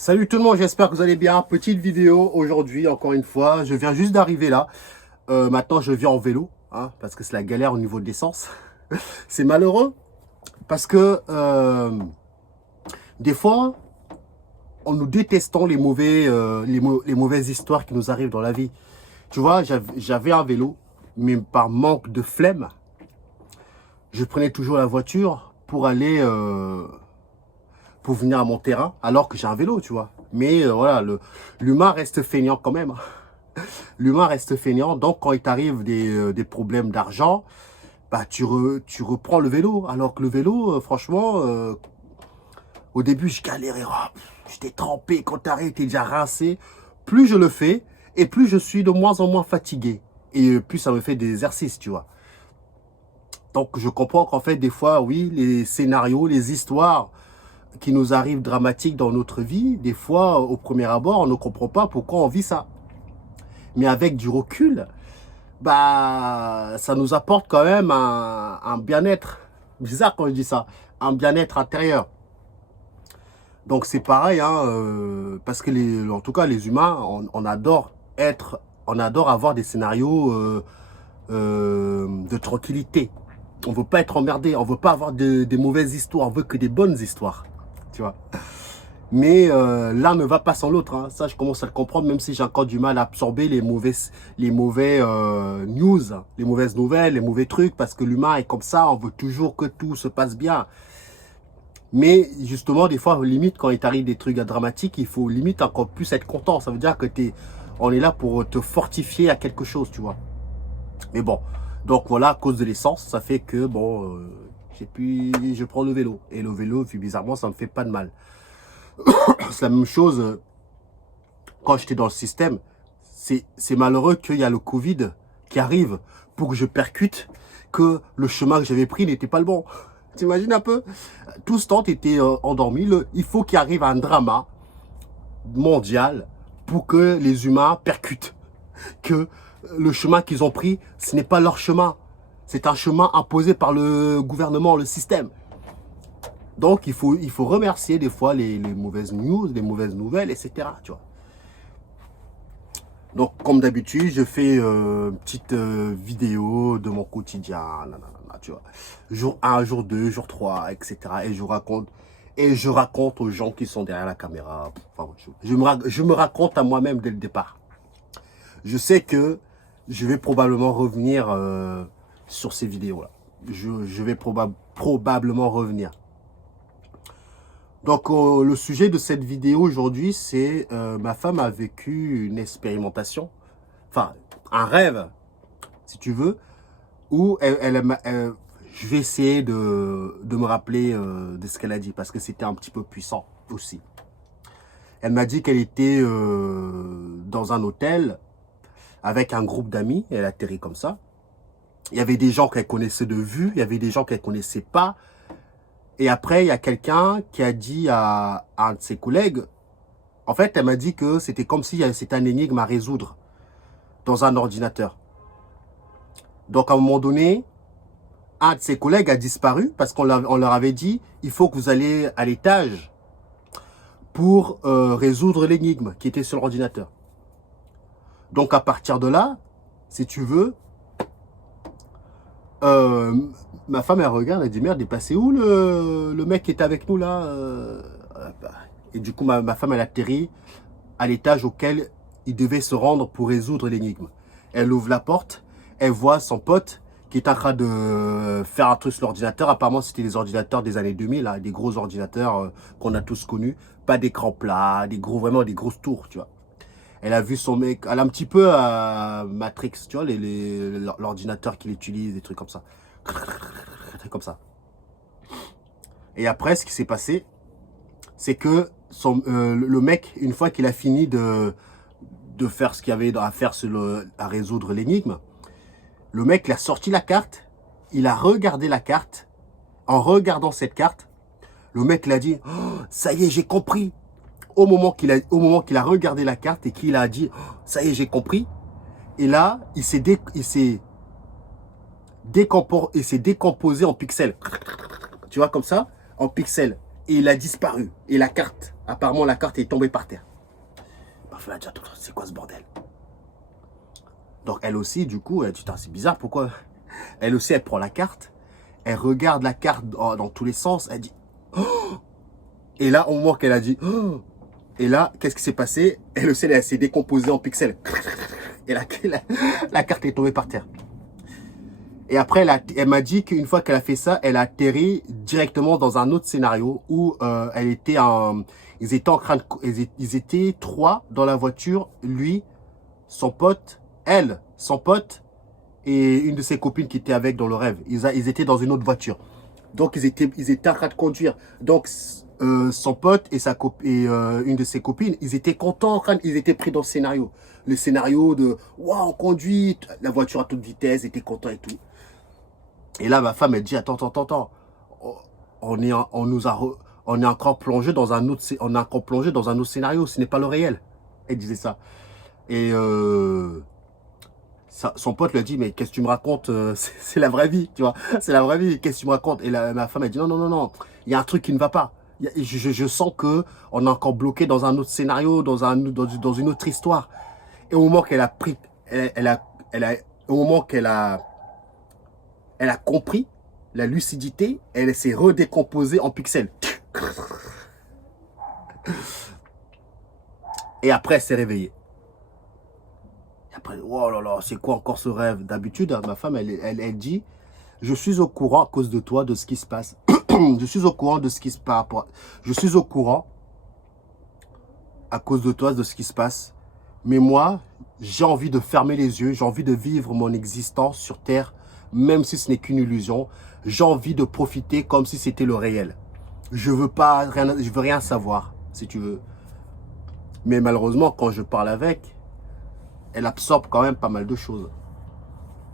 Salut tout le monde, j'espère que vous allez bien. Petite vidéo aujourd'hui, encore une fois. Je viens juste d'arriver là. Maintenant, je viens en vélo, hein, parce que c'est la galère au niveau de l'essence. C'est malheureux, parce que des fois, en nous détestant les mauvaises histoires qui nous arrivent dans la vie. Tu vois, j'avais un vélo, mais par manque de flemme, je prenais toujours la voiture pour aller... pour venir à mon terrain, alors que j'ai un vélo, tu vois. Mais voilà, l'humain reste feignant quand même. L'humain reste feignant, donc quand il t'arrive des problèmes d'argent, bah tu reprends le vélo. Alors que le vélo, franchement, au début, je galérais. Oh, j'étais trempé, quand t'arrives, t'es déjà rincé. Plus je le fais, et plus je suis de moins en moins fatigué. Et plus ça me fait des exercices, tu vois. Donc je comprends qu'en fait, des fois, oui, les scénarios, les histoires qui nous arrivent dramatiques dans notre vie, des fois, au premier abord, on ne comprend pas pourquoi on vit ça. Mais avec du recul, bah, ça nous apporte quand même un bien-être. Bizarre quand je dis ça, un bien-être intérieur. Donc c'est pareil, hein, parce que en tout cas les humains, on adore avoir des scénarios de tranquillité. On veut pas être emmerdé, on veut pas avoir des mauvaises histoires, on veut que des bonnes histoires, tu vois. Mais l'un ne va pas sans l'autre, hein. Ça, je commence à le comprendre, même si j'ai encore du mal à absorber les mauvais news, les mauvaises nouvelles, les mauvais trucs, parce que l'humain est comme ça, on veut toujours que tout se passe bien. Mais justement, des fois, limite, quand il t'arrive des trucs dramatiques, il faut limite encore plus être content. Ça veut dire que on est là pour te fortifier à quelque chose, tu vois. Mais bon, donc voilà, à cause de l'essence, ça fait que, bon, je prends le vélo. Et le vélo, bizarrement, ça me fait pas de mal. C'est la même chose quand j'étais dans le système. C'est malheureux qu'il y a le Covid qui arrive pour que je percute que le chemin que j'avais pris n'était pas le bon. T'imagines un peu? Tout ce temps, tu étais endormi. Il faut qu'il arrive un drama mondial pour que les humains percutent que le chemin qu'ils ont pris, ce n'est pas leur chemin. C'est un chemin imposé par le gouvernement, le système. Donc, il faut remercier des fois les mauvaises news, les mauvaises nouvelles, etc. Tu vois. Donc, comme d'habitude, je fais une petite vidéo de mon quotidien, nanana, tu vois. Jour 1, jour 2, jour 3, etc. Et je raconte aux gens qui sont derrière la caméra. Enfin, je me raconte à moi-même dès le départ. Je sais que je vais probablement revenir sur ces vidéos-là. Je vais probablement revenir. Donc, le sujet de cette vidéo aujourd'hui, c'est ma femme a vécu une expérimentation, enfin, un rêve, si tu veux, où je vais essayer de me rappeler de ce qu'elle a dit, parce que c'était un petit peu puissant aussi. Elle m'a dit qu'elle était dans un hôtel avec un groupe d'amis, elle atterrit comme ça. Il y avait des gens qu'elle connaissait de vue, il y avait des gens qu'elle connaissait pas. Et après, il y a quelqu'un qui a dit à un de ses collègues, en fait, elle m'a dit que c'était comme si c'était un énigme à résoudre dans un ordinateur. Donc, à un moment donné, un de ses collègues a disparu parce qu'on leur avait dit, il faut que vous allez à l'étage pour résoudre l'énigme qui était sur l'ordinateur. Donc, à partir de là, si tu veux, ma femme, elle regarde, elle dit, merde, il est passé où le mec qui était avec nous là Et du coup, ma femme, elle atterrit à l'étage auquel il devait se rendre pour résoudre l'énigme. Elle ouvre la porte, elle voit son pote qui est en train de faire un truc sur l'ordinateur. Apparemment, c'était des ordinateurs des années 2000, hein, des gros ordinateurs qu'on a tous connus. Pas d'écran plat, vraiment des grosses tours, tu vois. Elle a vu son mec, elle a un petit peu Matrix, tu vois, l'ordinateur qu'il utilise, des trucs comme ça. Des trucs comme ça. Et après, ce qui s'est passé, c'est que le mec, une fois qu'il a fini de faire ce qu'il y avait à faire à résoudre l'énigme, le mec, il a sorti la carte, il a regardé la carte. En regardant cette carte, le mec, il a dit, oh, ça y est, j'ai compris. Au moment qu'il a regardé la carte et qu'il a dit, oh, ça y est, j'ai compris. Et là, il s'est décomposé en pixels. Tu vois, comme ça, en pixels. Et il a disparu. Et la carte Apparemment, la carte est tombée par terre. Ma femme a dit, attends, c'est quoi ce bordel? Donc, elle aussi, du coup, elle dit, c'est bizarre, pourquoi? Elle aussi, elle prend la carte. Elle regarde la carte dans tous les sens. Elle dit, oh! Et là, au moment qu'elle a dit, oh! Et là, qu'est-ce qui s'est passé? Elle aussi, elle s'est décomposée en pixels. Et la carte est tombée par terre. Et après, elle m'a dit qu'une fois qu'elle a fait ça, elle a atterri directement dans un autre scénario où ils étaient en train de, ils étaient 3 dans la voiture, lui, son pote, elle, son pote et une de ses copines qui était avec dans le rêve. Ils étaient dans une autre voiture. Donc ils étaient en train de conduire. Donc son pote et une de ses copines, ils étaient contents, ils étaient pris dans le scénario. Le scénario de waouh, on conduit, la voiture à toute vitesse, ils étaient contents et tout. Et là, ma femme, elle dit, attends. On est encore plongé dans un autre scénario. Ce n'est pas le réel. Elle disait ça. Et son pote lui a dit, mais qu'est-ce que tu me racontes? C'est la vraie vie, tu vois. C'est la vraie vie. Qu'est-ce que tu me racontes? Et ma femme, elle dit, non. Il y a un truc qui ne va pas. Je sens que on est encore bloqué dans un autre scénario, dans une autre histoire. Et au moment qu'elle a pris, au moment qu'elle a compris la lucidité, elle s'est redécomposée en pixels. Et après, elle s'est réveillée. Et après, oh là là, c'est quoi encore ce rêve? D'habitude, ma femme, elle dit, je suis au courant à cause de toi, de ce qui se passe. Je suis au courant de ce qui se passe. Je suis au courant à cause de toi, de ce qui se passe. Mais moi, j'ai envie de fermer les yeux. J'ai envie de vivre mon existence sur Terre, même si ce n'est qu'une illusion. J'ai envie de profiter comme si c'était le réel. Je veux rien savoir, si tu veux. Mais malheureusement, quand je parle avec, elle absorbe quand même pas mal de choses.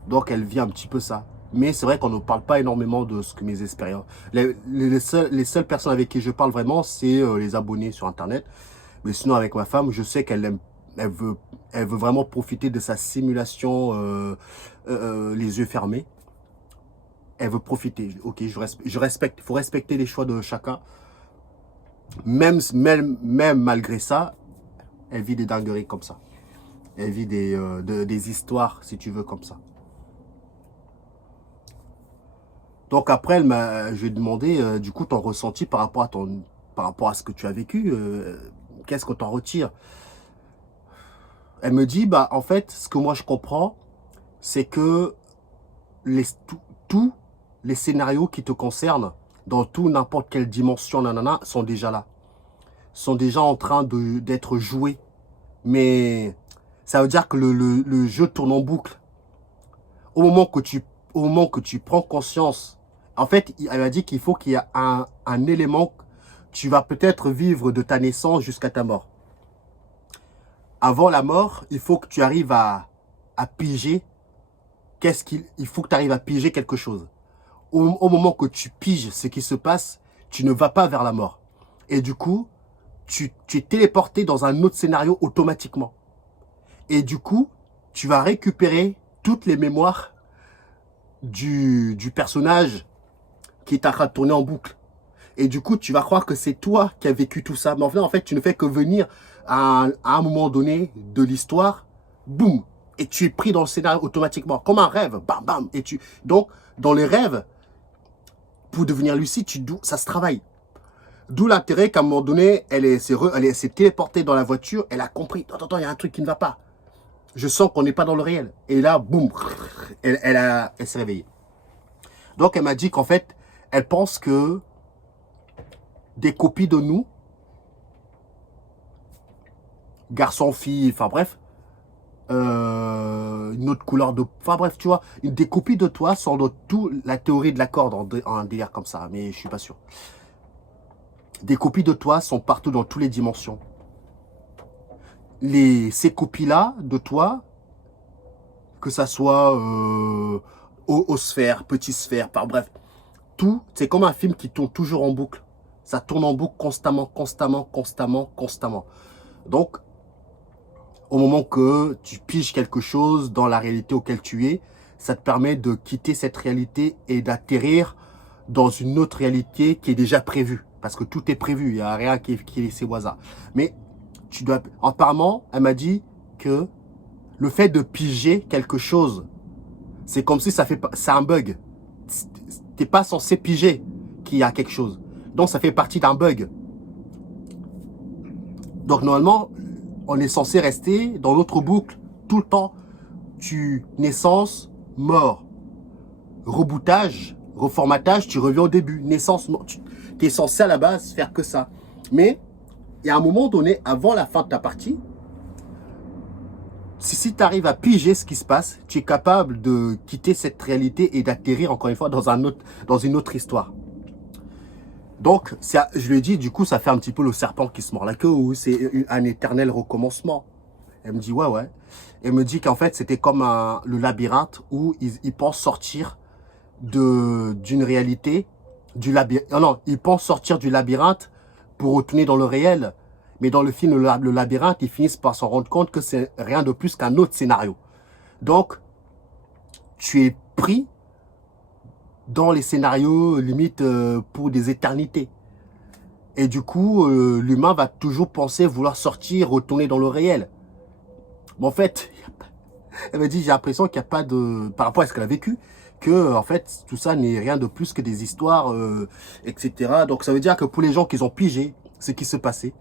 Donc, elle vit un petit peu ça. Mais c'est vrai qu'on ne parle pas énormément de ce que mes expériences. Les seules personnes avec qui je parle vraiment, c'est les abonnés sur Internet. Mais sinon, avec ma femme, je sais qu'elle aime. Elle veut vraiment profiter de sa simulation les yeux fermés. Elle veut profiter. Ok, je respecte. Il faut respecter les choix de chacun. Même malgré ça, elle vit des dingueries comme ça. Elle vit des histoires, si tu veux, comme ça. Donc après, je lui ai demandé, du coup, ton ressenti par rapport à ce que tu as vécu. Qu'est-ce que tu en retires? Elle me dit, bah, en fait, ce que moi je comprends, c'est que tous les scénarios qui te concernent, dans n'importe quelle dimension, nanana, sont déjà là. Sont déjà en train d'être joués. Mais ça veut dire que le jeu tourne en boucle. Au moment que tu prends conscience, en fait, elle m'a dit qu'il faut qu'il y ait un élément, tu vas peut-être vivre de ta naissance jusqu'à ta mort. Avant la mort, il faut que tu arrives à piger. Il faut que tu arrives à piger quelque chose. Au moment que tu piges ce qui se passe, tu ne vas pas vers la mort. Et du coup, tu es téléporté dans un autre scénario automatiquement. Et du coup, tu vas récupérer toutes les mémoires du personnage qui est en train de tourner en boucle. Et du coup, tu vas croire que c'est toi qui as vécu tout ça. Mais en fait, tu ne fais que venir à un moment donné de l'histoire, boum, et tu es pris dans le scénario automatiquement, comme un rêve, bam, bam. Donc, dans les rêves, pour devenir lucide, ça se travaille. D'où l'intérêt qu'à un moment donné, elle s'est téléportée dans la voiture, elle a compris, attends, il y a un truc qui ne va pas. Je sens qu'on n'est pas dans le réel. Et là, boum, elle s'est réveillée. Donc, elle m'a dit qu'en fait, elle pense que des copies de nous, garçons, filles, enfin bref, une autre couleur de... Enfin bref, tu vois, des copies de toi sont dans la théorie de la corde, en un délire comme ça, mais je suis pas sûr. Des copies de toi sont partout dans toutes les dimensions. Ces copies-là de toi, que ça soit aux sphères, petites sphères, par bref, tout, c'est comme un film qui tourne toujours en boucle. Ça tourne en boucle constamment. Donc, au moment que tu piges quelque chose dans la réalité auquel tu es, ça te permet de quitter cette réalité et d'atterrir dans une autre réalité qui est déjà prévue. parce que tout est prévu, il n'y a rien qui est laissé au hasard. Mais tu dois, apparemment, elle m'a dit que le fait de piger quelque chose, c'est comme si c'est un bug. T'es pas censé piger qu'il y a quelque chose. Donc ça fait partie d'un bug. Donc normalement, on est censé rester dans l'autre boucle tout le temps. Naissance, mort, rebootage, reformatage, tu reviens au début. Naissance, mort. Tu es censé à la base faire que ça. Mais il y a un moment donné, avant la fin de ta partie, si tu arrives à piger ce qui se passe, tu es capable de quitter cette réalité et d'atterrir encore une fois dans une autre histoire. Donc, je lui ai dit, du coup, ça fait un petit peu le serpent qui se mord la queue ou c'est un éternel recommencement. Elle me dit, ouais, ouais. Elle me dit qu'en fait, c'était comme le labyrinthe où ils pensent sortir d'une réalité, du labyrinthe. Non, ils pensent sortir du labyrinthe pour retourner dans le réel. Mais dans le film, le labyrinthe, ils finissent par s'en rendre compte que c'est rien de plus qu'un autre scénario. Donc, tu es pris dans les scénarios limite pour des éternités. Et du coup, l'humain va toujours penser vouloir sortir, retourner dans le réel. Mais en fait, elle m'a dit, j'ai l'impression qu'il n'y a pas de... Par rapport à ce qu'elle a vécu, que en fait, tout ça n'est rien de plus que des histoires, etc. Donc ça veut dire que pour les gens qui ont pigé ce qui se passait,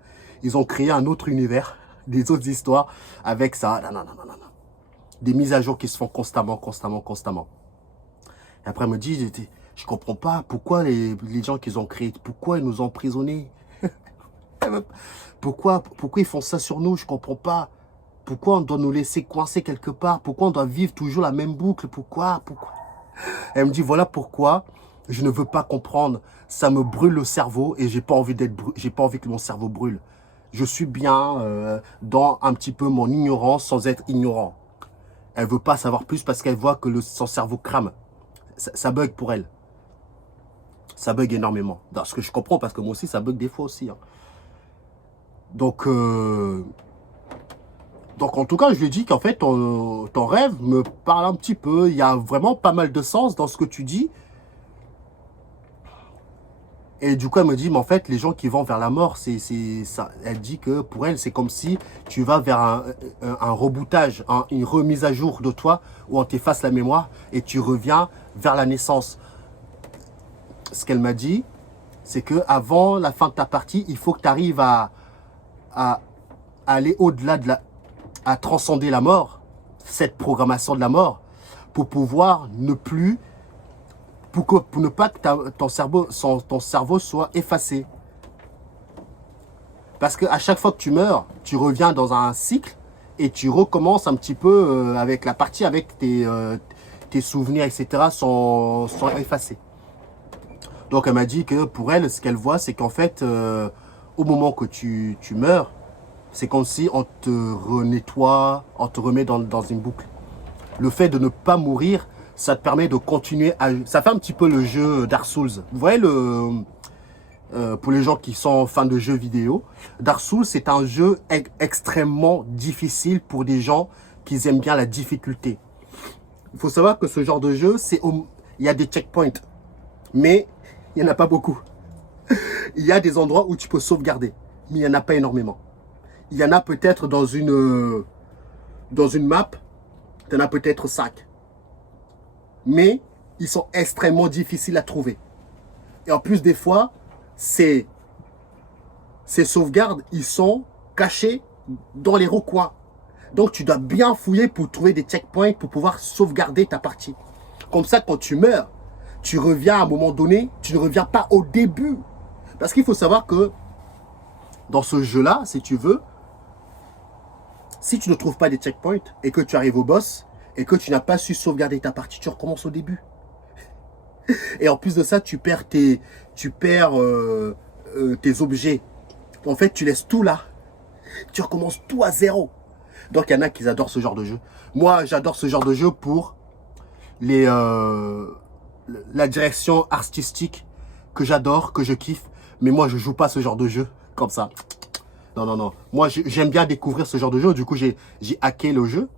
ils ont créé un autre univers, des autres histoires avec ça. Non, non, non, non, non. Des mises à jour qui se font constamment, constamment, constamment. Et après, elle me dit, je comprends pas pourquoi les gens qu'ils ont créés, pourquoi ils nous ont emprisonnés. pourquoi ils font ça sur nous, je comprends pas. Pourquoi on doit nous laisser coincer quelque part? Pourquoi on doit vivre toujours la même boucle? Pourquoi? Elle me dit, voilà pourquoi je ne veux pas comprendre. Ça me brûle le cerveau et j'ai pas envie que mon cerveau brûle. Je suis bien dans un petit peu mon ignorance sans être ignorant. Elle veut pas savoir plus parce qu'elle voit que son cerveau crame. Ça bug pour elle. Ça bug énormément. Dans ce que je comprends, parce que moi aussi, ça bug des fois aussi. Hein. Donc, en tout cas, je lui ai dit qu'en fait, ton rêve me parle un petit peu. Il y a vraiment pas mal de sens dans ce que tu dis. Et du coup, elle me dit, mais en fait, les gens qui vont vers la mort, ça. Elle dit que pour elle, c'est comme si tu vas vers un rebootage, une remise à jour de toi, où on t'efface la mémoire et tu reviens vers la naissance. Ce qu'elle m'a dit, c'est que avant la fin de ta partie, il faut que tu arrives à aller au-delà à transcender la mort, cette programmation de la mort, pour pouvoir ne plus... Pour ne pas que ton cerveau soit effacé. Parce qu'à chaque fois que tu meurs, tu reviens dans un cycle et tu recommences un petit peu avec la partie avec tes souvenirs, etc. sont effacés. Donc elle m'a dit que pour elle, ce qu'elle voit, c'est qu'en fait, au moment que tu meurs, c'est comme si on te renettoie, on te remet dans une boucle. Le fait de ne pas mourir, ça te permet de continuer à... Ça fait un petit peu le jeu Dark Souls. Vous voyez, pour les gens qui sont fans de jeux vidéo, Dark Souls, c'est un jeu extrêmement difficile pour des gens qui aiment bien la difficulté. Il faut savoir que ce genre de jeu, il y a des checkpoints, mais il n'y en a pas beaucoup. Il y a des endroits où tu peux sauvegarder, mais il n'y en a pas énormément. Il y en a peut-être dans une map, tu en as peut-être 5. Mais ils sont extrêmement difficiles à trouver. Et en plus, des fois, ces sauvegardes, ils sont cachés dans les recoins. Donc, tu dois bien fouiller pour trouver des checkpoints pour pouvoir sauvegarder ta partie. Comme ça, quand tu meurs, tu reviens à un moment donné, tu ne reviens pas au début. Parce qu'il faut savoir que dans ce jeu-là, si tu veux, si tu ne trouves pas des checkpoints et que tu arrives au boss et que tu n'as pas su sauvegarder ta partie, tu recommences au début. Et en plus de ça, tu perds tes objets. En fait, tu laisses tout là. Tu recommences tout à zéro. Donc, il y en a qui adorent ce genre de jeu. Moi, j'adore ce genre de jeu pour la direction artistique que j'adore, que je kiffe. Mais moi, je joue pas ce genre de jeu comme ça. Non, non, non. Moi, j'aime bien découvrir ce genre de jeu. Du coup, j'ai hacké le jeu.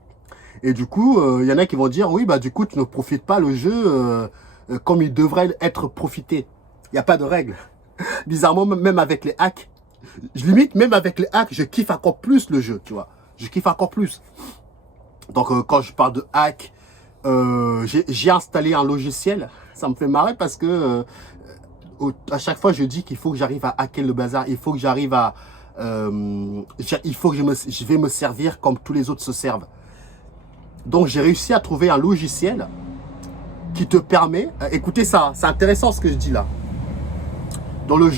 Et du coup, il y en a qui vont dire, oui, bah du coup, tu ne profites pas le jeu comme il devrait être profité. Il n'y a pas de règle. Bizarrement, même avec les hacks, limite, même avec les hacks, je kiffe encore plus le jeu, tu vois. Je kiffe encore plus. Donc, quand je parle de hack, j'ai installé un logiciel. Ça me fait marrer parce que à chaque fois, je dis qu'il faut que j'arrive à hacker le bazar. Il faut que j'arrive à... il faut que je vais me servir comme tous les autres se servent. Donc, j'ai réussi à trouver un logiciel qui te permet... écoutez ça, c'est intéressant ce que je dis là. Dans le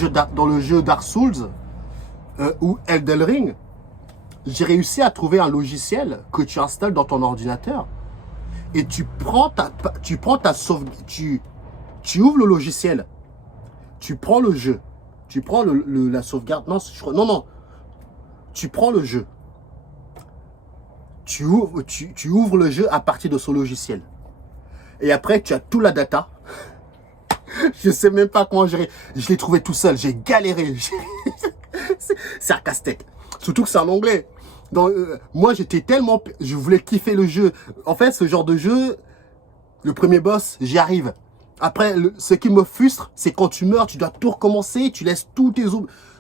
jeu Dark Souls ou Elden Ring, j'ai réussi à trouver un logiciel que tu installes dans ton ordinateur et tu prends ta sauvegarde, tu ouvres le logiciel, tu prends le jeu, tu prends la sauvegarde, non, tu prends le jeu, tu ouvres le jeu à partir de ce logiciel et après tu as toute la data. Je sais même pas comment gérer. Je l'ai trouvé tout seul, j'ai galéré. C'est un casse-tête. Surtout que c'est en anglais. Donc, moi, j'étais tellement... Je voulais kiffer le jeu. En fait, ce genre de jeu, le premier boss, j'y arrive. Après, ce qui me frustre, c'est quand tu meurs, tu dois tout recommencer, tu laisses tous tes...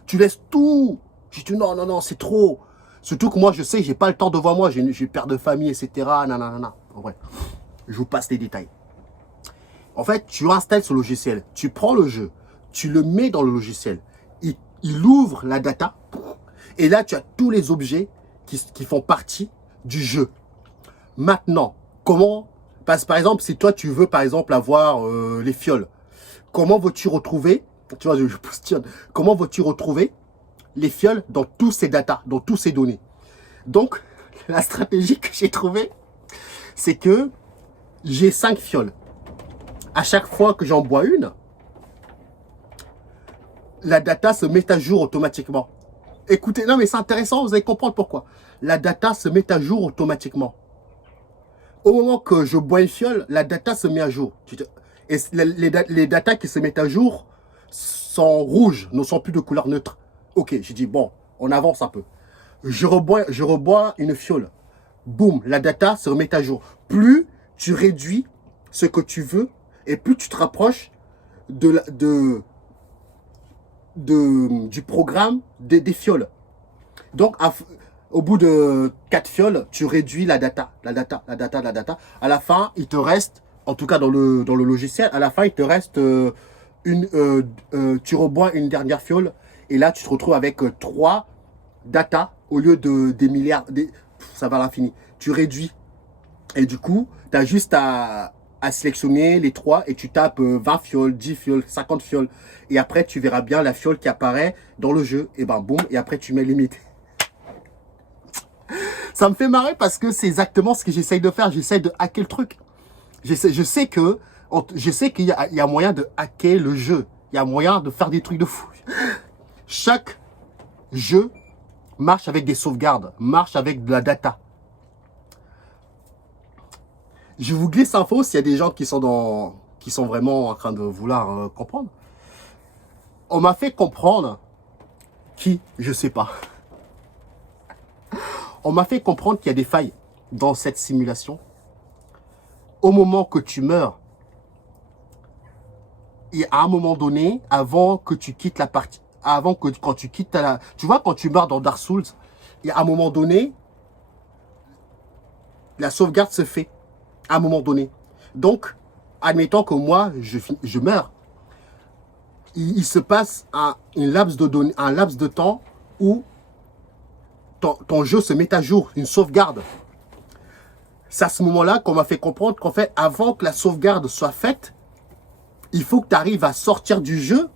Tu laisses tout. J'ai dit non, c'est trop. Surtout que moi, je sais, j'ai pas le temps devant moi. J'ai père de famille, etc. Nanana. En vrai, je vous passe les détails. En fait, tu installes ce logiciel, tu prends le jeu, tu le mets dans le logiciel, il ouvre la data, et là, tu as tous les objets qui font partie du jeu. Maintenant, comment... Parce par exemple, si toi, tu veux, par exemple, avoir les fioles, comment vas-tu retrouver... Tu vois, je postillonne. Comment vas-tu retrouver les fioles dans tous ces datas, dans tous ces données? Donc, la stratégie que j'ai trouvée, c'est que j'ai 5 fioles. À chaque fois que j'en bois une, la data se met à jour automatiquement. Écoutez, non mais c'est intéressant, vous allez comprendre pourquoi. La data se met à jour automatiquement. Au moment que je bois une fiole, la data se met à jour. Et les datas qui se mettent à jour sont rouges, ne sont plus de couleur neutre. Ok, j'ai dit, bon, on avance un peu. Je rebois une fiole. Boum, la data se remet à jour. Plus tu réduis ce que tu veux, et plus tu te rapproches du programme des fioles. Donc, au bout de 4 fioles, tu réduis la data. À la fin, il te reste, en tout cas dans le logiciel, à la fin, il te reste tu rebois une dernière fiole. Et là, tu te retrouves avec 3 data au lieu de des milliards. Ça va à l'infini. Tu réduis. Et du coup, tu as juste à sélectionner les 3 et tu tapes 20 fioles, 10 fioles, 50 fioles. Et après, tu verras bien la fiole qui apparaît dans le jeu. Et ben boum, et après, tu mets limite. Ça me fait marrer parce que c'est exactement ce que j'essaye de faire. J'essaye de hacker le truc. Je sais qu'il y a moyen de hacker le jeu. Il y a moyen de faire des trucs de fou. Chaque jeu marche avec des sauvegardes, marche avec de la data. Je vous glisse info s'il y a des gens qui sont vraiment en train de vouloir comprendre. On m'a fait comprendre je sais pas. On m'a fait comprendre qu'il y a des failles dans cette simulation. Au moment que tu meurs, et à un moment donné, avant que tu quittes la partie, quand tu quittes tu vois, quand tu meurs dans Dark Souls, et à un moment donné, la sauvegarde se fait. À un moment donné. Donc, admettons que moi, je meurs. Il se passe un laps de temps où ton jeu se met à jour, une sauvegarde. C'est à ce moment-là qu'on m'a fait comprendre qu'en fait, avant que la sauvegarde soit faite, il faut que tu arrives à sortir du jeu.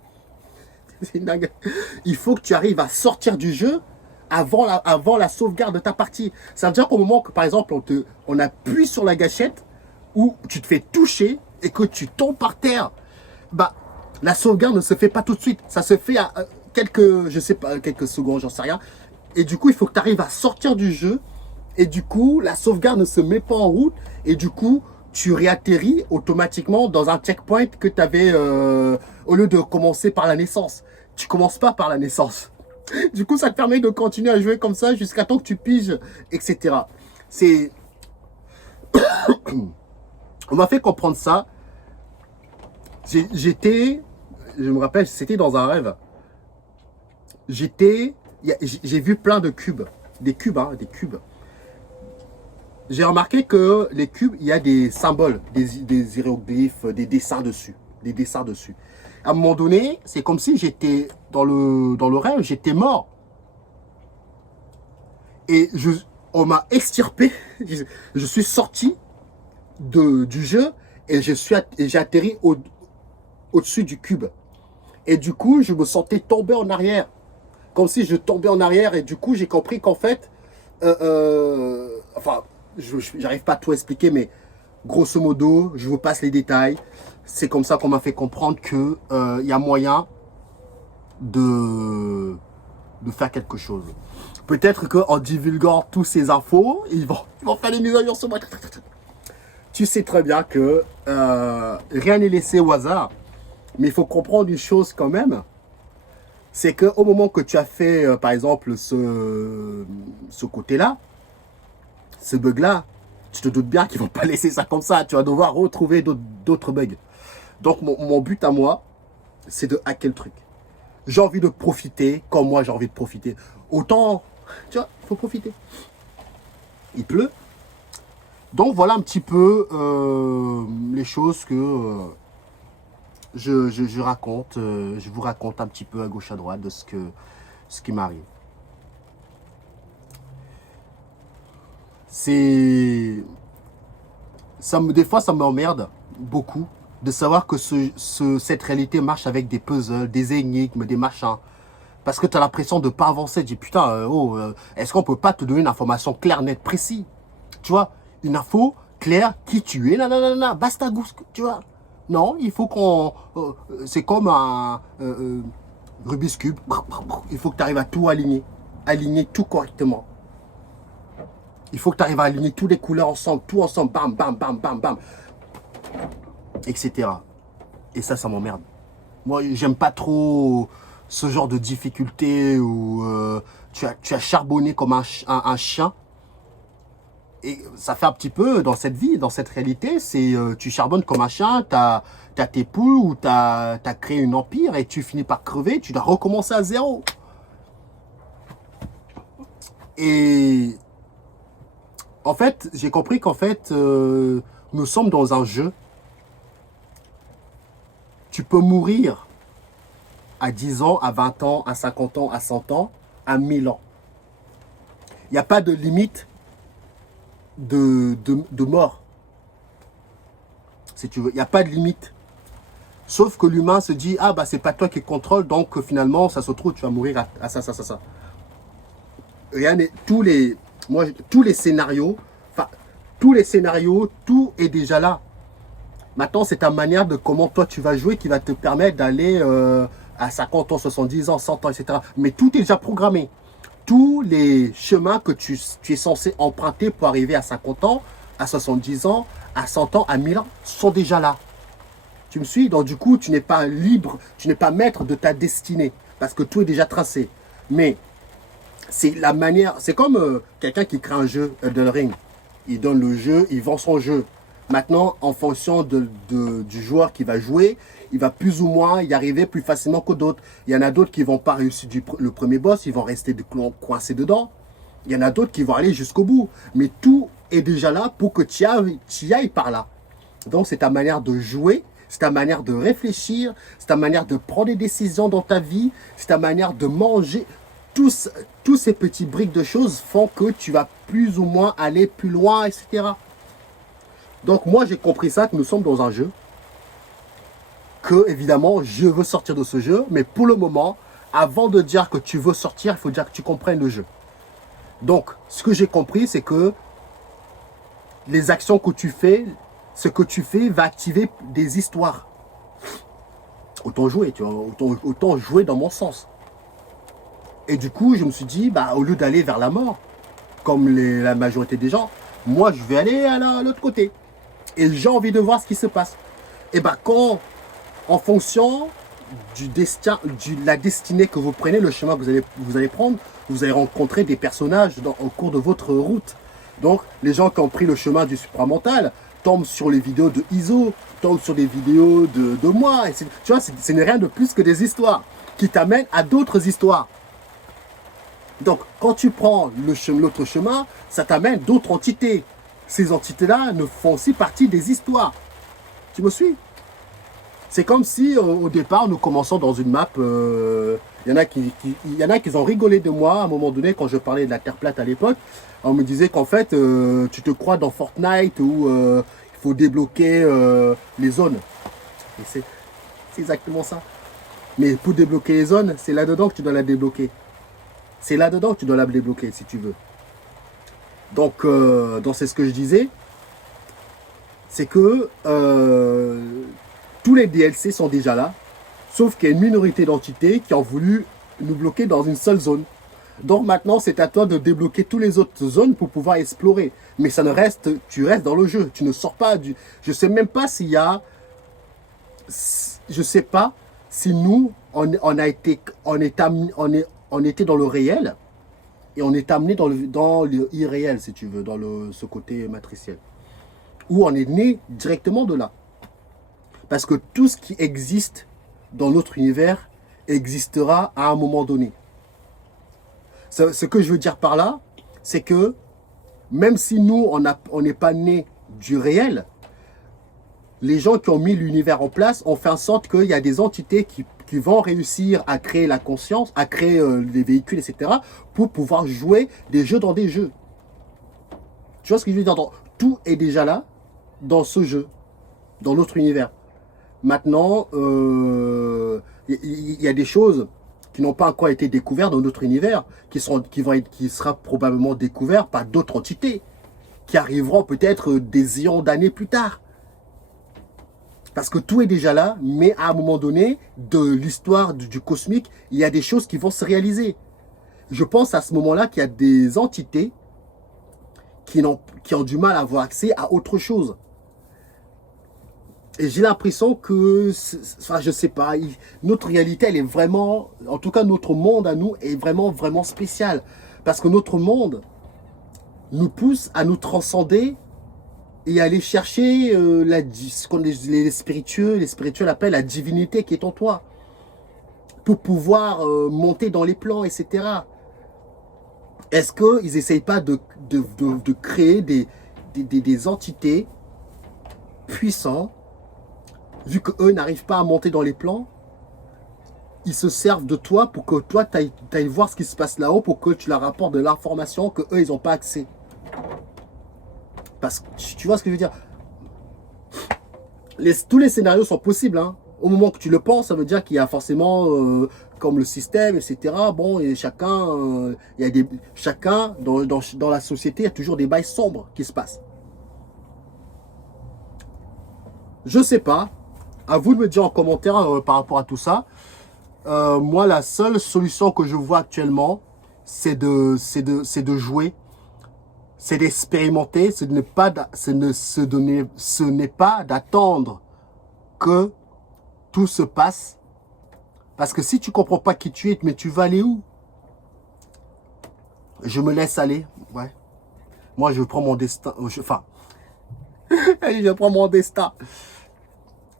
Il faut que tu arrives à sortir du jeu avant la sauvegarde de ta partie. Ça veut dire qu'au moment que, par exemple, on appuie sur la gâchette, où tu te fais toucher et que tu tombes par terre, bah, la sauvegarde ne se fait pas tout de suite. Ça se fait à je sais pas, quelques secondes, j'en sais rien. Et du coup, il faut que tu arrives à sortir du jeu. Et du coup, la sauvegarde ne se met pas en route. Et du coup, tu réatterris automatiquement dans un checkpoint que tu avais, au lieu de commencer par la naissance. Tu commences pas par la naissance. Du coup, ça te permet de continuer à jouer comme ça jusqu'à temps que tu piges, etc. C'est... On m'a fait comprendre ça. je me rappelle, c'était dans un rêve. J'ai vu plein de cubes. Des cubes, hein, des cubes. J'ai remarqué que les cubes, il y a des symboles, des hiéroglyphes, des dessins dessus. Des dessins dessus. À un moment donné, c'est comme si j'étais dans le rêve, j'étais mort. Et on m'a extirpé. Je suis sorti du jeu et j'ai atterri au-dessus du cube. Et du coup, je me sentais tomber en arrière. Comme si je tombais en arrière. Et du coup, j'ai compris qu'en fait, enfin, j'arrive pas à tout expliquer, mais grosso modo, je vous passe les détails. C'est comme ça qu'on m'a fait comprendre que y a moyen de faire quelque chose. Peut-être qu'en divulguant toutes ces infos, ils vont faire les mises à jour sur moi. Tu sais très bien que rien n'est laissé au hasard. Mais il faut comprendre une chose quand même. C'est qu'au moment que tu as fait, par exemple, ce côté-là, ce bug-là, tu te doutes bien qu'ils ne vont pas laisser ça comme ça. Tu vas devoir retrouver d'autres bugs. Donc, mon but à moi, c'est de hacker le truc. J'ai envie de profiter comme moi, j'ai envie de profiter. Autant, tu vois, il faut profiter. Il pleut. Donc, voilà un petit peu les choses que je raconte. Je vous raconte un petit peu à gauche, à droite de ce qui m'arrive. Des fois, ça m'emmerde beaucoup de savoir que cette réalité marche avec des puzzles, des énigmes, des machins. Parce que tu as l'impression de ne pas avancer. Tu dis, putain, est-ce qu'on ne peut pas te donner une information claire, nette, précise? Tu vois, une info claire, qui tu es, nanana, basta gousse, tu vois. Non, il faut qu'on... c'est comme un Rubik's Cube. Il faut que tu arrives à tout aligner. Aligner tout correctement. Il faut que tu arrives à aligner toutes les couleurs ensemble, tout ensemble, bam, bam, bam, bam, bam, etc. Et ça m'emmerde. Moi, j'aime pas trop ce genre de difficulté où tu as charbonné comme un chien. Et ça fait un petit peu dans cette vie, dans cette réalité, c'est tu charbonnes comme un chien, tu as tes poules ou tu as créé un empire et tu finis par crever, tu dois recommencer à zéro. Et en fait, j'ai compris qu'en fait, nous sommes dans un jeu. Tu peux mourir à 10 ans, à 20 ans, à 50 ans, à 100 ans, à 1000 ans. Il n'y a pas de limite de mort, si tu veux. Il n'y a pas de limite. Sauf que l'humain se dit, ah bah c'est pas toi qui contrôle, donc finalement, ça se trouve, tu vas mourir à ça. Rien n'est... Tous les scénarios, tout est déjà là. Maintenant, c'est ta manière de comment toi tu vas jouer qui va te permettre d'aller à 50 ans, 70 ans, 100 ans, etc. Mais tout est déjà programmé. Tous les chemins que tu es censé emprunter pour arriver à 50 ans, à 70 ans, à 100 ans, à 1000 ans, sont déjà là. Tu me suis? Donc du coup, tu n'es pas libre, tu n'es pas maître de ta destinée, parce que tout est déjà tracé. Mais c'est la manière, c'est comme quelqu'un qui crée un jeu, Elden Ring. Il donne le jeu, il vend son jeu. Maintenant, en fonction du joueur qui va jouer, il va plus ou moins y arriver plus facilement que d'autres. Il y en a d'autres qui ne vont pas réussir le premier boss, ils vont rester coincés dedans. Il y en a d'autres qui vont aller jusqu'au bout. Mais tout est déjà là pour que tu y ailles par là. Donc, c'est ta manière de jouer, c'est ta manière de réfléchir, c'est ta manière de prendre des décisions dans ta vie, c'est ta manière de manger. Tous ces petits briques de choses font que tu vas plus ou moins aller plus loin, etc. Donc moi j'ai compris ça, que nous sommes dans un jeu, que évidemment je veux sortir de ce jeu, mais pour le moment, avant de dire que tu veux sortir, il faut dire que tu comprennes le jeu. Donc ce que j'ai compris, c'est que les actions que tu fais, ce que tu fais va activer des histoires. Autant jouer, tu vois, autant jouer dans mon sens. Et du coup, je me suis dit, bah, au lieu d'aller vers la mort, comme la majorité des gens, moi je vais aller à l'autre côté. Et j'ai envie de voir ce qui se passe. Et bien, quand, en fonction du destin, de la destinée que vous prenez, le chemin que vous allez prendre, vous allez rencontrer des personnages au cours de votre route. Donc, les gens qui ont pris le chemin du supramental, tombe sur les vidéos de Iso, tombe sur des vidéos de moi. Et tu vois, ce n'est rien de plus que des histoires qui t'amènent à d'autres histoires. Donc, quand tu prends l'autre chemin, ça t'amène d'autres entités. Ces entités-là ne font aussi partie des histoires. Tu me suis? C'est comme si, au départ, nous commençons dans une map. Il y en a qui ont rigolé de moi à un moment donné quand je parlais de la Terre plate à l'époque. On me disait qu'en fait, tu te crois dans Fortnite où il faut débloquer les zones. Et c'est exactement ça. Mais pour débloquer les zones, c'est là-dedans que tu dois la débloquer. C'est là-dedans que tu dois la débloquer, si tu veux. Donc c'est ce que je disais. C'est que tous les DLC sont déjà là. Sauf qu'il y a une minorité d'entités qui ont voulu nous bloquer dans une seule zone. Donc maintenant, c'est à toi de débloquer toutes les autres zones pour pouvoir explorer. Mais ça ne reste, tu restes dans le jeu. Tu ne sors pas du... Je sais même pas s'il y a... Je sais pas si nous, on était dans le réel et on est amené dans le irréel, si tu veux, dans ce côté matriciel. Ou on est né directement de là. Parce que tout ce qui existe dans notre univers existera à un moment donné. Ce que je veux dire par là, c'est que même si nous, on n'est pas né du réel, les gens qui ont mis l'univers en place ont fait en sorte qu'il y a des entités qui vont réussir à créer la conscience, à créer des véhicules, etc., pour pouvoir jouer des jeux dans des jeux. Tu vois ce que je veux dire? Tout est déjà là, dans ce jeu, dans notre univers. Maintenant, y a des choses qui n'ont pas encore été découvertes dans notre univers, qui sera probablement découvert par d'autres entités, qui arriveront peut-être des ions d'années plus tard. Parce que tout est déjà là, mais à un moment donné, de l'histoire du cosmique, il y a des choses qui vont se réaliser. Je pense à ce moment-là qu'il y a des entités qui ont du mal à avoir accès à autre chose. Et j'ai l'impression que, enfin, je sais pas, notre réalité, elle est vraiment, en tout cas notre monde à nous, est vraiment, vraiment spécial. Parce que notre monde nous pousse à nous transcender et aller chercher ce qu'on les spirituels appellent la divinité qui est en toi. Pour pouvoir monter dans les plans, etc. Est-ce qu'ils n'essayent pas de créer des entités puissantes, vu qu'eux n'arrivent pas à monter dans les plans, ils se servent de toi pour que toi, tu ailles voir ce qui se passe là-haut, pour que tu leur apportes de l'information qu'eux, ils n'ont pas accès. Parce que tu vois ce que je veux dire? Tous les scénarios sont possibles. Hein. Au moment que tu le penses, ça veut dire qu'il y a forcément, comme le système, etc. Bon, et chacun, chacun dans la société, il y a toujours des bails sombres qui se passent. Je sais pas. À vous de me dire en commentaire par rapport à tout ça. Moi, la seule solution que je vois actuellement, c'est de jouer. C'est d'expérimenter, ce n'est pas d'attendre que tout se passe. Parce que si tu ne comprends pas qui tu es, mais tu vas aller où? Je me laisse aller. Ouais. Moi, je prends mon destin. Je prends mon destin.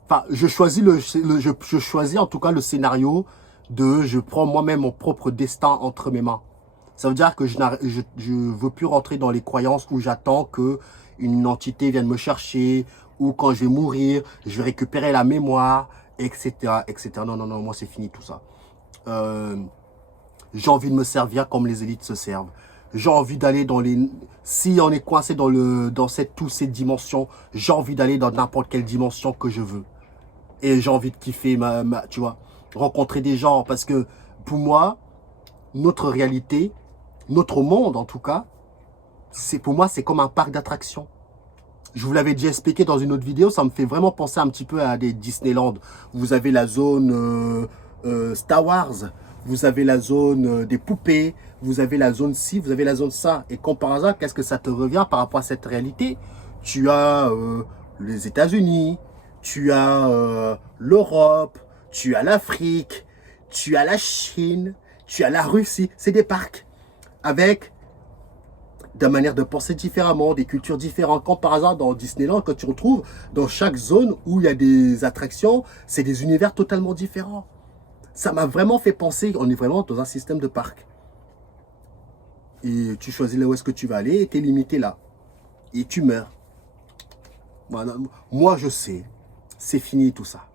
Enfin, je choisis je choisis en tout cas le scénario de je prends moi-même mon propre destin entre mes mains. Ça veut dire que je ne veux plus rentrer dans les croyances où j'attends qu'une entité vienne me chercher, ou quand je vais mourir, je vais récupérer la mémoire, etc. etc. Non, non, non, moi c'est fini tout ça. J'ai envie de me servir comme les élites se servent. J'ai envie d'aller dans les... Si on est coincé dans toutes ces dimensions, j'ai envie d'aller dans n'importe quelle dimension que je veux. Et j'ai envie de kiffer, tu vois, rencontrer des gens. Parce que pour moi, notre réalité... Notre monde, en tout cas, pour moi, c'est comme un parc d'attractions. Je vous l'avais déjà expliqué dans une autre vidéo, ça me fait vraiment penser un petit peu à des Disneyland. Vous avez la zone Star Wars, vous avez la zone des poupées, vous avez la zone ci, vous avez la zone ça. Et comme par hasard, qu'est-ce que ça te revient par rapport à cette réalité? Tu as les États-Unis, tu as l'Europe, tu as l'Afrique, tu as la Chine, tu as la Russie. C'est des parcs avec de manière de penser différemment, des cultures différentes. Comme par hasard, dans Disneyland, quand tu retrouves dans chaque zone où il y a des attractions, c'est des univers totalement différents. Ça m'a vraiment fait penser, on est vraiment dans un système de parc. Et tu choisis là où est-ce que tu vas aller et tu es limité là. Et tu meurs. Voilà. Moi, je sais, c'est fini tout ça.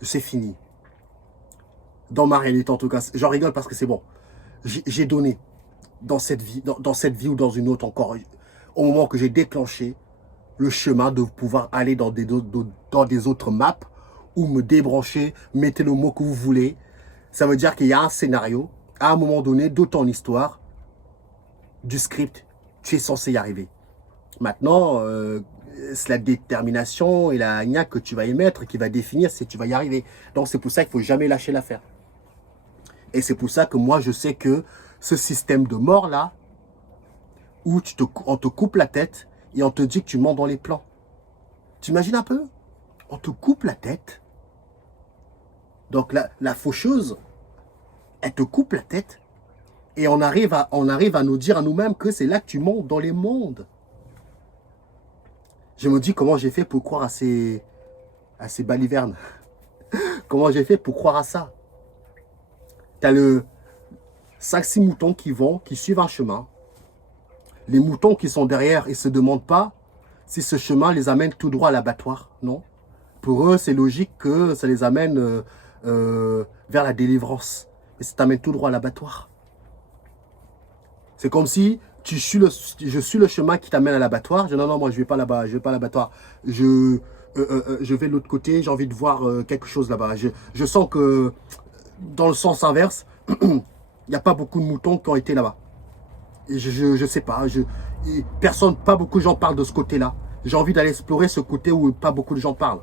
C'est fini. Dans ma réalité, en tout cas, j'en rigole parce que c'est bon. J'ai donné dans cette vie, dans cette vie ou dans une autre encore, au moment que j'ai déclenché le chemin de pouvoir aller dans des autres maps ou me débrancher, mettez le mot que vous voulez. Ça veut dire qu'il y a un scénario, à un moment donné, de ton histoire, du script, tu es censé y arriver. Maintenant, c'est la détermination et la gnaque que tu vas y mettre qui va définir si tu vas y arriver. Donc c'est pour ça qu'il ne faut jamais lâcher l'affaire. Et c'est pour ça que moi, je sais que ce système de mort-là, où on te coupe la tête et on te dit que tu mens dans les plans. Tu imagines un peu? On te coupe la tête. Donc la faucheuse, elle te coupe la tête. Et on arrive à nous dire à nous-mêmes que c'est là que tu montes dans les mondes. Je me dis comment j'ai fait pour croire à ces balivernes. Comment j'ai fait pour croire à ça? Tu as le 5-6 moutons qui suivent un chemin. Les moutons qui sont derrière, ils ne se demandent pas si ce chemin les amène tout droit à l'abattoir. Non. Pour eux, c'est logique que ça les amène vers la délivrance. Et ça t'amène tout droit à l'abattoir. C'est comme si je suis le chemin qui t'amène à l'abattoir. Je dis non, moi je ne vais pas là-bas, je vais pas à l'abattoir. Je vais de l'autre côté, j'ai envie de voir quelque chose là-bas. Je sens que dans le sens inverse, il n'y a pas beaucoup de moutons qui ont été là-bas. Je sais pas, pas beaucoup de gens parlent de ce côté-là. J'ai envie d'aller explorer ce côté où pas beaucoup de gens parlent.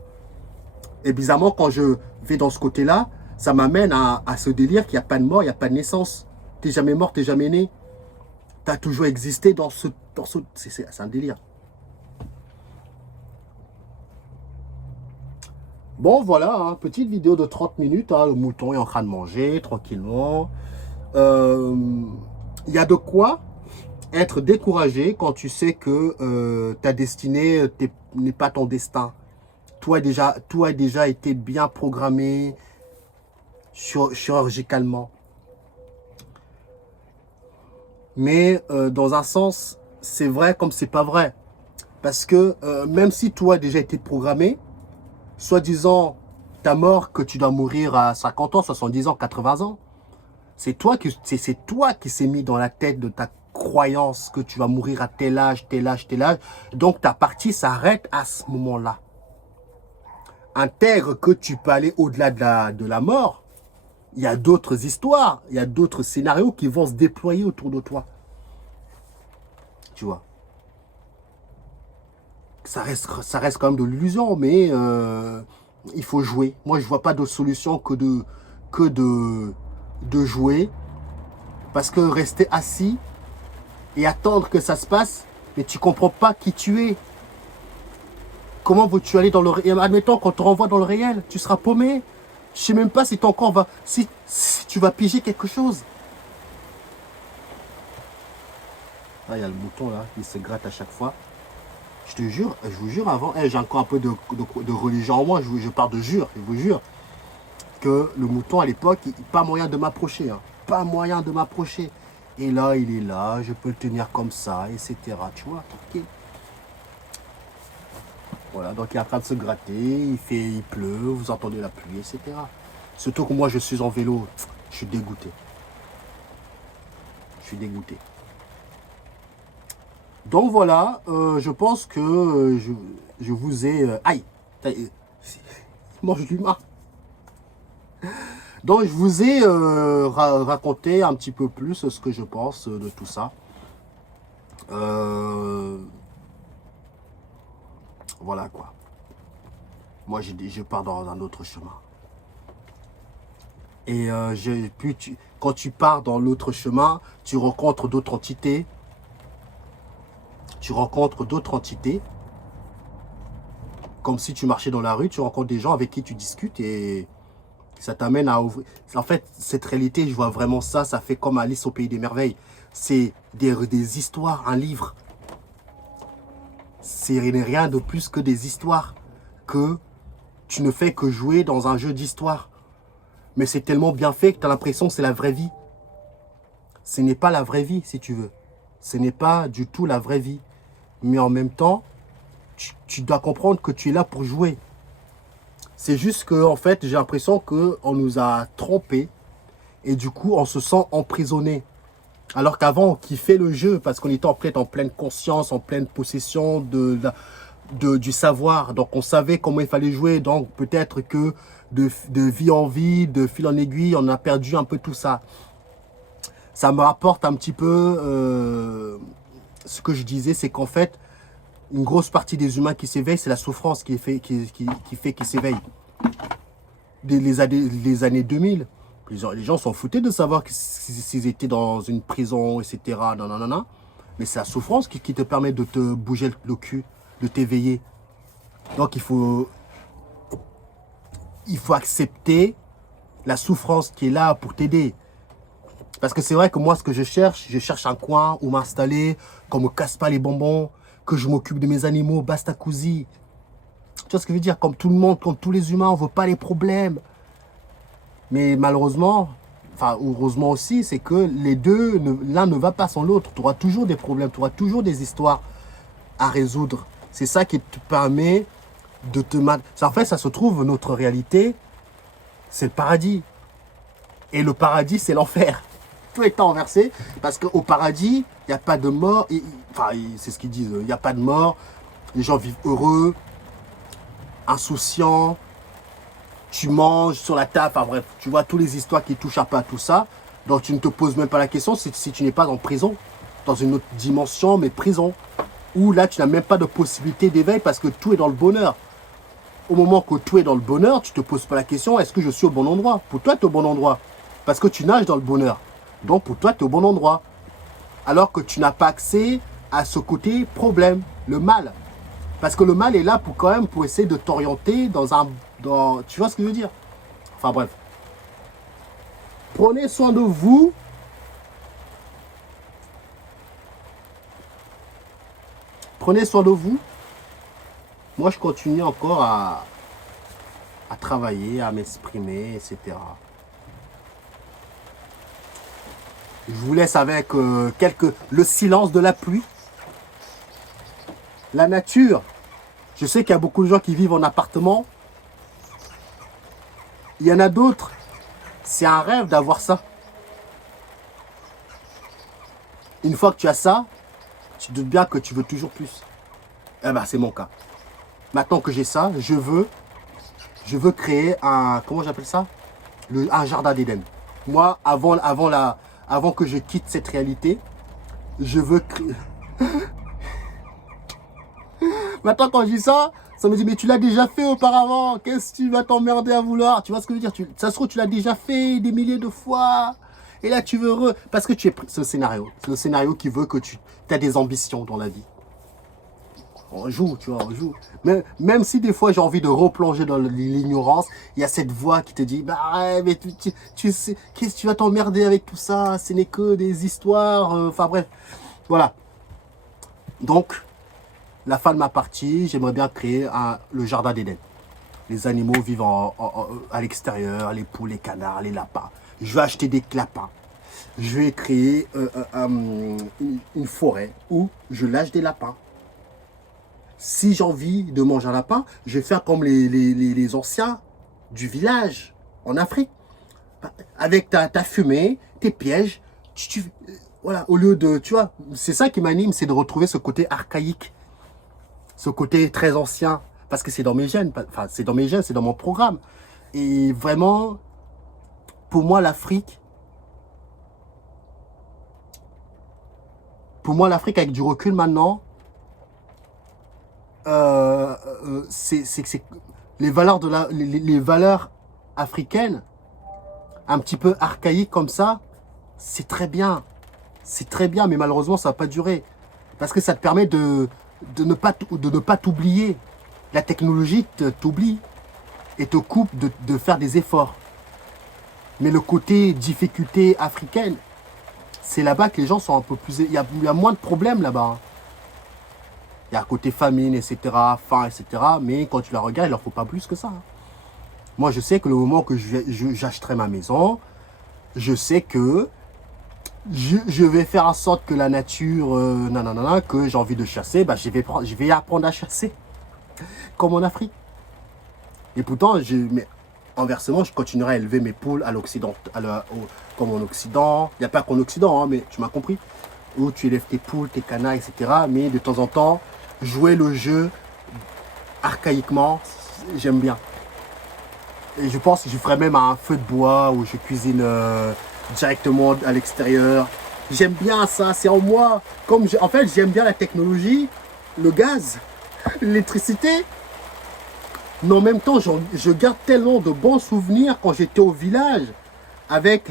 Et bizarrement, quand je vais dans ce côté-là, ça m'amène à ce délire qu'il n'y a pas de mort, il n'y a pas de naissance. Tu n'es jamais mort, tu n'es jamais né. Tu as toujours existé dans ce c'est un délire. Bon, voilà, hein, petite vidéo de 30 minutes. Hein, le mouton est en train de manger tranquillement. Il y a de quoi être découragé quand tu sais que ta destinée n'est pas ton destin. Tout a déjà été bien programmé chirurgicalement. Mais dans un sens, c'est vrai comme c'est pas vrai. Parce que même si tout a déjà été programmé, soi-disant, ta mort, que tu dois mourir à 50 ans, 70 ans, 80 ans, c'est toi qui s'est mis dans la tête de ta croyance que tu vas mourir à tel âge, tel âge, tel âge. Donc ta partie s'arrête à ce moment-là. Intègre que tu peux aller au-delà de la mort. Il y a d'autres histoires, il y a d'autres scénarios qui vont se déployer autour de toi. Tu vois. Ça reste quand même de l'illusion, mais il faut jouer. Moi, je ne vois pas d'autre solution que de jouer. Parce que rester assis et attendre que ça se passe, mais tu ne comprends pas qui tu es. Comment veux-tu aller dans le réel? Admettons, quand on te renvoie dans le réel, tu seras paumé. Je ne sais même pas si ton corps va... Si tu vas piger quelque chose. Ah, il y a le mouton là, il se gratte à chaque fois. Je te jure, je vous jure avant, j'ai encore un peu de religion en moi, je parle de jure, je vous jure, que le mouton à l'époque, pas moyen de m'approcher. Hein, pas moyen de m'approcher. Et là, il est là, je peux le tenir comme ça, etc. Tu vois, tranquille. Voilà, donc il est en train de se gratter, il pleut, vous entendez la pluie, etc. Surtout que moi je suis en vélo, je suis dégoûté. Je suis dégoûté. Donc voilà, je pense que je vous ai... aïe, mange l'humain. Donc je vous ai raconté un petit peu plus ce que je pense de tout ça. Voilà quoi. Moi, je pars dans un autre chemin. Et quand tu pars dans l'autre chemin, tu rencontres d'autres entités. Tu rencontres d'autres entités. Comme si tu marchais dans la rue, tu rencontres des gens avec qui tu discutes et ça t'amène à ouvrir. En fait, cette réalité, je vois vraiment ça. Ça fait comme Alice au Pays des Merveilles. C'est des histoires, un livre. C'est rien de plus que des histoires que tu ne fais que jouer dans un jeu d'histoire. Mais c'est tellement bien fait que tu as l'impression que c'est la vraie vie. Ce n'est pas la vraie vie, si tu veux. Ce n'est pas du tout la vraie vie. Mais en même temps, tu dois comprendre que tu es là pour jouer. C'est juste que, en fait, j'ai l'impression qu'on nous a trompés. Et du coup, on se sent emprisonné. Alors qu'avant, on kiffait le jeu parce qu'on était en pleine conscience, en pleine possession du savoir. Donc, on savait comment il fallait jouer. Donc, peut-être que de vie en vie, de fil en aiguille, on a perdu un peu tout ça. Ça me rapporte un petit peu ce que je disais, c'est qu'en fait, une grosse partie des humains qui s'éveillent, c'est la souffrance qui fait qu'ils s'éveillent. Les années 2000, les gens s'en foutaient de savoir s'ils étaient dans une prison, etc. Nanana. Mais c'est la souffrance qui te permet de te bouger le cul, de t'éveiller. Donc il faut accepter la souffrance qui est là pour t'aider. Parce que c'est vrai que moi, ce que je cherche un coin où m'installer, qu'on ne me casse pas les bonbons, que je m'occupe de mes animaux, basta cosy. Tu vois ce que je veux dire? Comme tout le monde, comme tous les humains, on ne veut pas les problèmes. Mais malheureusement, enfin heureusement aussi, c'est que les deux, l'un ne va pas sans l'autre. Tu auras toujours des problèmes, tu auras toujours des histoires à résoudre. C'est ça qui te permet de te... En fait, ça se trouve, notre réalité, c'est le paradis. Et le paradis, c'est l'enfer. Tout est renversé, parce qu'au paradis, il n'y a pas de mort. Enfin, c'est ce qu'ils disent, il n'y a pas de mort. Les gens vivent heureux, insouciants. Tu manges sur la table, enfin bref, tu vois toutes les histoires qui touchent un peu à tout ça. Donc tu ne te poses même pas la question si tu n'es pas en prison, dans une autre dimension, mais prison. Où là, tu n'as même pas de possibilité d'éveil parce que tout est dans le bonheur. Au moment que tout est dans le bonheur, tu ne te poses pas la question, est-ce que je suis au bon endroit? Pour toi, tu es au bon endroit. Parce que tu nages dans le bonheur. Donc pour toi, tu es au bon endroit. Alors que tu n'as pas accès à ce côté problème, le mal. Parce que le mal est là pour essayer de t'orienter tu vois ce que je veux dire? Enfin bref. Prenez soin de vous. Prenez soin de vous. Moi, je continue encore à travailler, à m'exprimer, etc. Je vous laisse avec le silence de la pluie. La nature. Je sais qu'il y a beaucoup de gens qui vivent en appartement. Il y en a d'autres. C'est un rêve d'avoir ça. Une fois que tu as ça, tu te doutes bien que tu veux toujours plus. Eh ben, c'est mon cas. Maintenant que j'ai ça, je veux créer un, comment j'appelle ça? Un jardin d'Éden. Moi, avant que je quitte cette réalité, je veux créer... Maintenant, quand je dis ça, ça me dit, mais tu l'as déjà fait auparavant. Qu'est-ce que tu vas t'emmerder à vouloir? Tu vois ce que je veux dire? Ça se trouve, tu l'as déjà fait des milliers de fois. Et là, tu veux... Parce que tu es... C'est le scénario. C'est le scénario qui veut que tu as des ambitions dans la vie. On joue, tu vois, on joue. Même si des fois, j'ai envie de replonger dans l'ignorance, il y a cette voix qui te dit, bah, mais tu sais, qu'est-ce que tu vas t'emmerder avec tout ça? Ce n'est que des histoires. Enfin, bref. Voilà. Donc... La fin de ma partie, j'aimerais bien créer le jardin d'Éden. Les animaux vivent à l'extérieur, les poules, les canards, les lapins. Je vais acheter des lapins. Je vais créer une forêt où je lâche des lapins. Si j'ai envie de manger un lapin, je vais faire comme les anciens du village en Afrique. Avec ta fumée, tes pièges. Voilà, au lieu de... Tu vois, c'est ça qui m'anime, c'est de retrouver ce côté archaïque. Ce côté très ancien, parce que c'est dans mes gènes, enfin c'est dans mes gènes, c'est dans mon programme. Et vraiment, pour moi l'Afrique avec du recul maintenant, c'est les valeurs les valeurs africaines, un petit peu archaïques comme ça, c'est très bien, mais malheureusement ça va pas durer, parce que ça te permet de ne pas t'oublier. La technologie t'oublie et te coupe de faire des efforts. Mais le côté difficulté africaine, c'est là-bas que les gens sont un peu plus... Il y a moins de problèmes là-bas. Hein. Il y a un côté famine, etc., faim, etc. Mais quand tu la regardes, il leur faut pas plus que ça. Hein. Moi, je sais que le moment que j'achèterai ma maison, je sais que je vais faire en sorte que la nature, nanana, que j'ai envie de chasser, bah, je vais apprendre à chasser, comme en Afrique. Et pourtant, mais inversement, je continuerai à élever mes poules à l'Occident, comme en Occident. Il n'y a pas qu'en Occident, hein, mais tu m'as compris. Où tu élèves tes poules, tes canailles, etc. Mais de temps en temps, jouer le jeu archaïquement, j'aime bien. Et je pense que je ferai même un feu de bois où je cuisine directement à l'extérieur. J'aime bien ça, c'est en moi. En fait, j'aime bien la technologie, le gaz, l'électricité. Mais en même temps, je garde tellement de bons souvenirs quand j'étais au village avec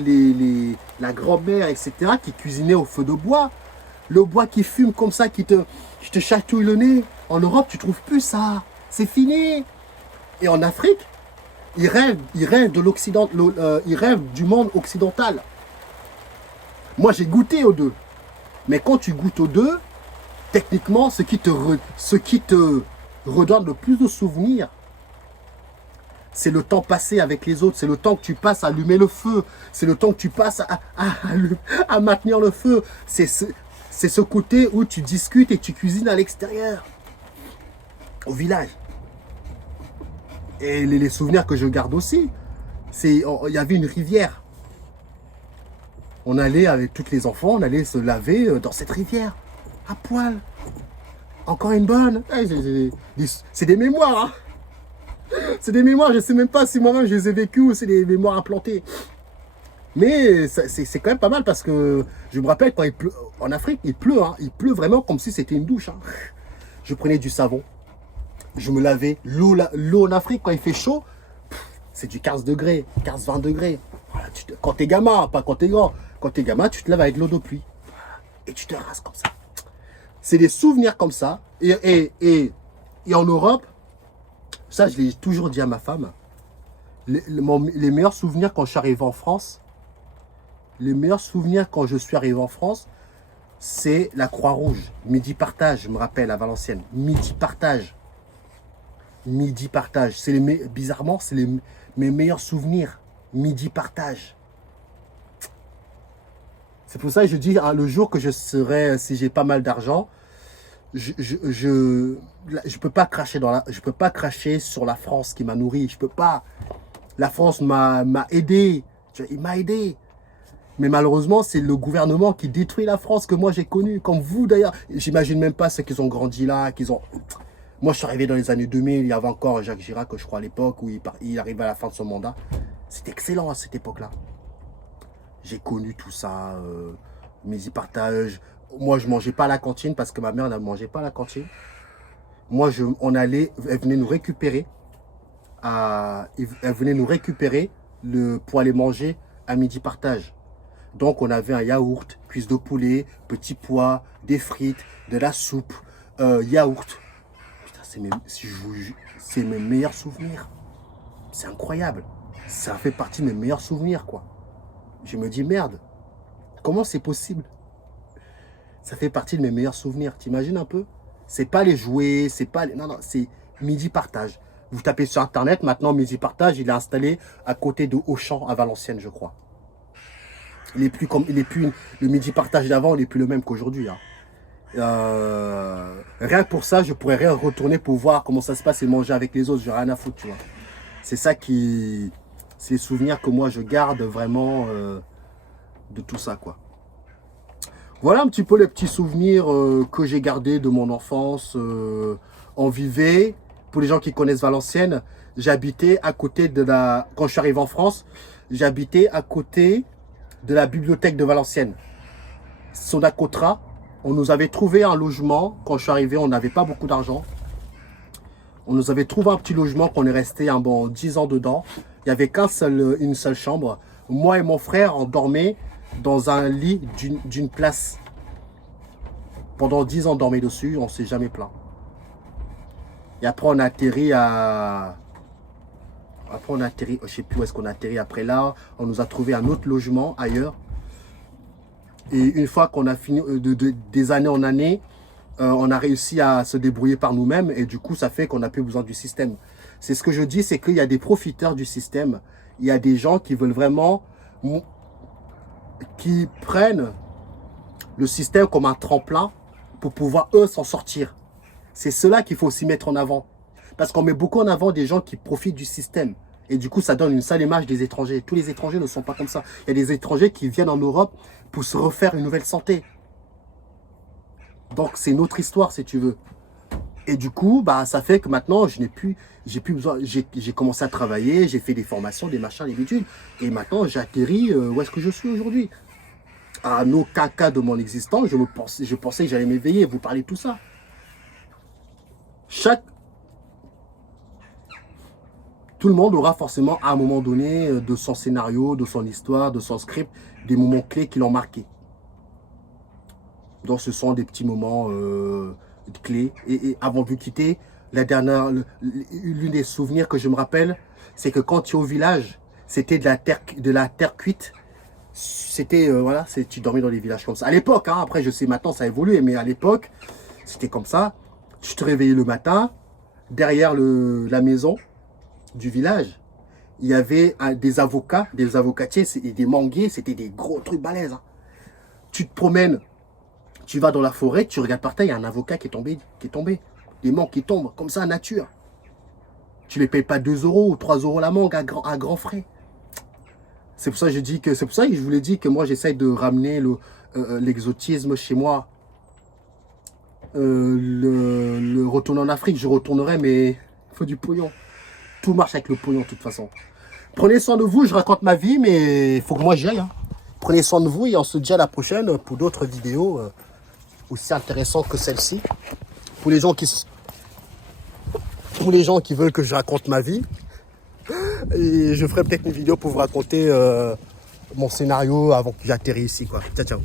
la grand-mère, etc., qui cuisinait au feu de bois. Le bois qui fume comme ça, qui te chatouille le nez. En Europe, tu ne trouves plus ça. C'est fini. Et en Afrique, ils rêvent de l'Occident, ils rêvent du monde occidental. Moi, j'ai goûté aux deux. Mais quand tu goûtes aux deux, techniquement, ce qui te redonne le plus de souvenirs, c'est le temps passé avec les autres. C'est le temps que tu passes à allumer le feu. C'est le temps que tu passes à maintenir le feu. C'est ce côté où tu discutes et tu cuisines à l'extérieur, au village. Et les souvenirs que je garde aussi, il y avait une rivière. On allait avec tous les enfants, on allait se laver dans cette rivière, à poil. Encore une bonne. C'est des mémoires. Hein. C'est des mémoires, je ne sais même pas si moi-même je les ai vécues ou c'est des mémoires implantées. Mais c'est quand même pas mal parce que je me rappelle quand il pleut, en Afrique, il pleut. Hein, il pleut vraiment comme si c'était une douche. Hein. Je prenais du savon, je me lavais. L'eau en Afrique, quand il fait chaud, c'est du 15 degrés, 15-20 degrés. Voilà, quand t'es gamin, pas quand t'es grand. Quand t'es gamin, tu te laves avec l'eau de pluie. Et tu te rases comme ça. C'est des souvenirs comme ça. Et en Europe, ça je l'ai toujours dit à ma femme, les meilleurs souvenirs quand je suis arrivé en France, c'est la Croix-Rouge. Midi Partage, je me rappelle, à Valenciennes. Midi Partage. Midi Partage. Bizarrement, c'est mes meilleurs souvenirs. Midi Partage. C'est pour ça que je dis, hein, le jour que je serai, si j'ai pas mal d'argent, je peux pas cracher sur la France qui m'a nourri. Je peux pas. La France m'a aidé. Il m'a aidé. Mais malheureusement, c'est le gouvernement qui détruit la France que moi j'ai connue. Comme vous d'ailleurs. J'imagine même pas ceux qui ont grandi là, Moi, je suis arrivé dans les années 2000. Il y avait encore Jacques Chirac, je crois, à l'époque, où il arrivait à la fin de son mandat. C'était excellent à cette époque-là. J'ai connu tout ça. Midi Partage. Moi, je mangeais pas à la cantine parce que ma mère ne mangeait pas à la cantine. Moi, elle venait nous récupérer. Elle venait nous récupérer pour aller manger à Midi Partage. Donc, on avait un yaourt, cuisse de poulet, petits pois, des frites, de la soupe, yaourt. Putain, c'est mes meilleurs souvenirs. C'est incroyable. Ça fait partie de mes meilleurs souvenirs, quoi. Je me dis, merde, comment c'est possible? Ça fait partie de mes meilleurs souvenirs. T'imagines un peu? C'est pas les jouets, c'est pas les... Non, non, c'est Midi Partage. Vous tapez sur Internet, maintenant, Midi Partage, il est installé à côté de Auchan, à Valenciennes, je crois. Le Midi Partage d'avant, il n'est plus le même qu'aujourd'hui. Hein. Rien que pour ça, je pourrais retourner pour voir comment ça se passe et manger avec les autres. J'ai rien à foutre, tu vois. C'est ça qui... C'est les souvenirs que moi, je garde vraiment de tout ça, quoi. Voilà un petit peu les petits souvenirs que j'ai gardés de mon enfance en Vevey. Pour les gens qui connaissent Valenciennes, j'habitais à côté de la... Quand je suis arrivé en France, j'habitais à côté de la bibliothèque de Valenciennes. Sodacotra, on nous avait trouvé un logement. Quand je suis arrivé, on n'avait pas beaucoup d'argent. On nous avait trouvé un petit logement qu'on est resté un bon 10 ans dedans. Il n'y avait une seule chambre. Moi et mon frère, on dormait dans un lit d'une place. Pendant 10 ans, on dormait dessus, on ne s'est jamais plaint. Et après, on a atterri à... Après, on a atterri, je ne sais plus où est-ce qu'on a atterri après là. On nous a trouvé un autre logement ailleurs. Et une fois qu'on a fini, des années en années, on a réussi à se débrouiller par nous-mêmes. Et du coup, ça fait qu'on n'a plus besoin du système. C'est ce que je dis, c'est qu'il y a des profiteurs du système. Il y a des gens qui veulent vraiment, qui prennent le système comme un tremplin pour pouvoir, eux, s'en sortir. C'est cela qu'il faut aussi mettre en avant. Parce qu'on met beaucoup en avant des gens qui profitent du système. Et du coup, ça donne une sale image des étrangers. Tous les étrangers ne sont pas comme ça. Il y a des étrangers qui viennent en Europe pour se refaire une nouvelle santé. Donc, c'est notre histoire, si tu veux. Et du coup, bah, ça fait que maintenant, j'ai plus besoin. J'ai commencé à travailler, j'ai fait des formations, des machins, des études. Et maintenant, j'atterris où est-ce que je suis aujourd'hui. À nos caca de mon existence, je pensais que j'allais m'éveiller, vous parler de tout ça. Tout le monde aura forcément à un moment donné de son scénario, de son histoire, de son script, des moments clés qui l'ont marqué. Donc ce sont des petits moments clés. Et avant de vous quitter, l'une des souvenirs que je me rappelle, c'est que quand tu es au village, c'était de la terre cuite. C'était, voilà, tu dormais dans les villages comme ça. À l'époque, hein, après je sais maintenant ça a évolué, mais à l'époque, c'était comme ça. Tu te réveillais le matin, derrière la maison du village, il y avait des avocatiers et des manguiers, c'était des gros trucs balèzes. Hein. Tu te promènes, tu vas dans la forêt, tu regardes par terre, il y a un avocat qui est tombé. Des mangues qui tombent, comme ça, nature. Tu les payes pas 2 € ou 3 € la mangue à grands frais. C'est pour ça que je vous l'ai dit que moi j'essaye de ramener l'exotisme chez moi. Le retourner en Afrique, je retournerai, mais il faut du pognon. Tout marche avec le pognon de toute façon. Prenez soin de vous, je raconte ma vie, mais il faut que moi j'y aille. Hein. Prenez soin de vous et on se dit à la prochaine pour d'autres vidéos aussi intéressantes que celle-ci. Pour les gens qui veulent que je raconte ma vie. Et je ferai peut-être une vidéo pour vous raconter mon scénario avant que j'atterrisse ici, quoi. Ciao, ciao.